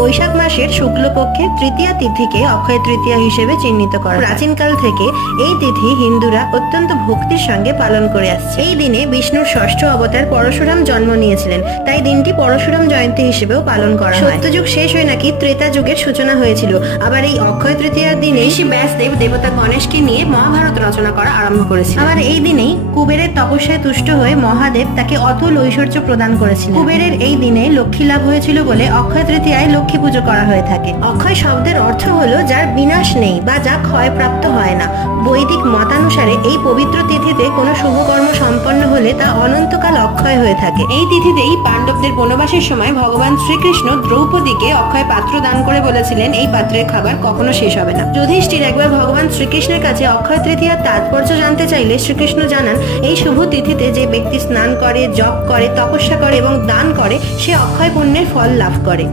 বৈশাখ মাসের শুক্লপক্ষের তৃতীয়া তিথিকে অক্ষয় তৃতীয়া হিসেবে চিহ্নিত করা। প্রাচীনকাল থেকে এই তিথি হিন্দুরা অত্যন্ত ভক্তির সঙ্গে পালন করে আসছে। এই দিনে বিষ্ণুর ষষ্ঠ অবতার পরশুরাম জন্ম নিয়েছিলেন, তাই দিনটি পরশুরাম জয়ন্তী হিসেবেও পালন করা হয়। সত্যযুগ শেষ হয়ে নাকি ত্রেতা যুগের সূচনা হয়েছিল। আবার এই অক্ষয় তৃতীয়ার দিনে ঋষি ব্যাসদেব দেবতা গণেশকে নিয়ে মহাভারত রচনা করা আরম্ভ করেছিল। আবার এই দিনেই কুবেরের তপস্যায় তুষ্ট হয়ে মহাদেব তাকে অতুল ঐশ্বর্য প্রদান করেছিলেন। কুবেরের এই দিনে লক্ষ্মী লাভ হয়েছিল বলে অক্ষয় তৃতীয়ায় লক্ষ্মী পুজো করা হয়ে থাকে। অক্ষয় শব্দের অর্থ হলো যার বিনাশ নেই বা যা ক্ষয়প্রাপ্ত হয় না। বৈদিক মতানুসারে এই পবিত্র তিথিতে কোনো শুভকর্ম সম্পন্ন হলে তা অনন্তকাল অক্ষয় হয়ে থাকে। এই তিথিতেই পাণ্ডবদের বনবাসের সময় ভগবান শ্রীকৃষ্ণ দ্রৌপদীকে অক্ষয় পাত্র দান করে বলেছিলেন, এই পাত্রের খাবার কখনো শেষ হবে না। যুধিষ্ঠির একবার ভগবান শ্রীকৃষ্ণের কাছে অক্ষয় তৃতীয়ার তাৎপর্য জানতে চাইলে শ্রীকৃষ্ণ জানান, এই শুভ তিথিতে যে ব্যক্তি স্নান করে, জপ করে, তপস্যা করে এবং দান করে সে অক্ষয় পুণ্যের ফল লাভ করে।